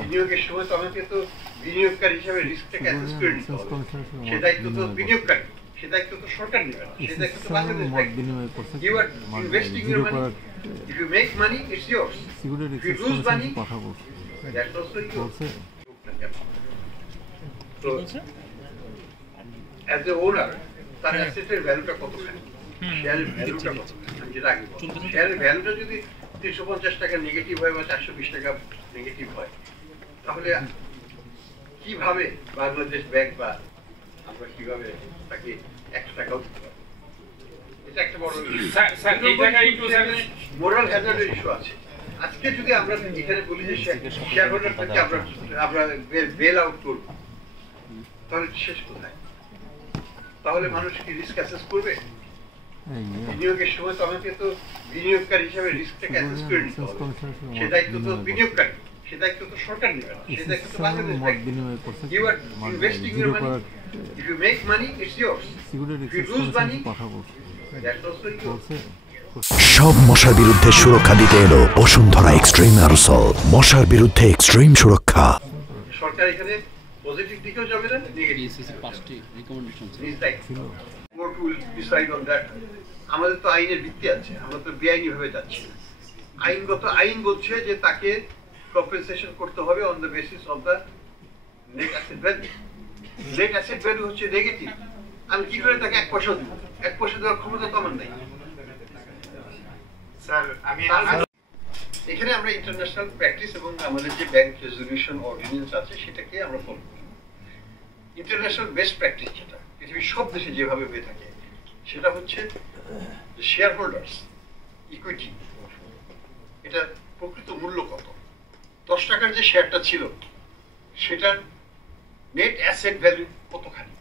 বিনিয়োগের সময় তো আমাকে তো বিনিয়োগকারী হিসেবে রিস্কটাকে অ্যাসেস করে নিতে হবে। সে দায়িত্ব তো বিনিয়োগকারী, সে দায়িত্ব তো সরকার নেবে না, সে দায়িত্ব তো বাংলাদেশ দায়িত্ব। You are investing your money, if you make money it's yours, if you lose money that's also yours. তো অ্যাজ এ ওনার তার অ্যাসেটের ভ্যালুটা কতখানি, শেয়ারের ভ্যালুটা কত, যেটা আগে বললাম, শেয়ারের ভ্যালুটা যদি 350 টাকা নেগেটিভ হয় বা 420 টাকা নেগেটিভ হয়, তাহলে কিভাবে বাংলাদেশ ব্যাংক বা আমরা কিভাবে তাকে 1 টাকাও দিতে পারবো? এটা একটা বড় মোরাল হ্যাজার্ডের ইস্যু আছে। আজকে যদি আমরা এখানে বলি যে শেয়ার হোল্ডারটাকে আমরা বেল আউট করবো, তাহলে শেষ কোথায়? তাহলে মানুষ কি রিস্ক অ্যাসেস করবে? বিনিয়োগের সময় তো আমাকে তো বিনিয়োগকারী হিসেবে রিস্কটাকে অ্যাসেস করে নিতে হবে। সে দায়িত্ব তো বিনিয়োগকারী, সে দায়িত্ব তো সরকার নেবে না, সে দায়িত্ব তো বাংলাদেশ দায়িত্ব। You are investing your money, if you make money it's yours, if you lose money that's also yours. সব মশার বিরুদ্ধে সুরক্ষা দিতে এলো বসুন্ধরা এক্সট্রিম অ্যারোসল, মশার বিরুদ্ধে এক্সট্রিম সুরক্ষা। সরকার এখানে পজিটিভ দিকেও যাবে না, negative. Court will decide on that. আমাদের তো আইনের ভিত্তি আছে, আমরা তো বেআইনি ভাবে যাচ্ছি না। আইন বলছে যে তাকে কম্পেনসেশন করতে হবে on the basis of the net asset value. Net asset value হচ্ছে নেগেটিভ। আমি কি করে তাকে 1 পয়সা দিব? 1 পয়সা দেওয়ার ক্ষমতা তো আমার নাই। স্যার এখানে আমরা ইন্টারন্যাশনাল প্র্যাকটিস এবং আমাদের যে ব্যাংক রেজলিউশন অর্ডিন্যান্স আছে সেটাকে আমরা ফলো করি। ইন্টারন্যাশনাল বেস্ট প্র্যাকটিস যেটা পৃথিবীর সব দেশে যেভাবে হয়ে থাকে, সেটা হচ্ছে শেয়ার হোল্ডার্স ইকুইটি, এটা প্রকৃত মূল্য কত। 10 টাকার যে শেয়ারটা ছিল সেটার নেট অ্যাসেট ভ্যালু কতখানি?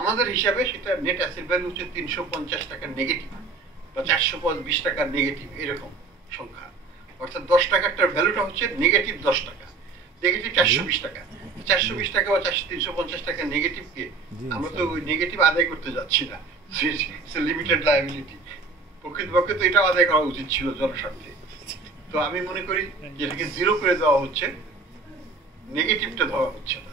আমাদের হিসাবে সেটা নেট অ্যাসেট ভ্যালু হচ্ছে 350 টাকার নেগেটিভ বা 420 টাকার নেগেটিভ, এরকম সংখ্যা। অর্থাৎ 10 টাকারটার ভ্যালুটা হচ্ছে নেগেটিভ 10 টাকা, নেগেটিভ 420 টাকা। 420 টাকা বা 350 টাকা নেগেটিভকে আমরা তো ওই নেগেটিভ আদায় করতে যাচ্ছি না, লিমিটেড লায়াবিলিটি। প্রকৃতপক্ষে তো এটাও আদায় করা উচিত ছিল জনস্বার্থে। তো আমি মনে করি যেটাকে জিরো করে দেওয়া হচ্ছে, নেগেটিভটা ধরা হচ্ছে না।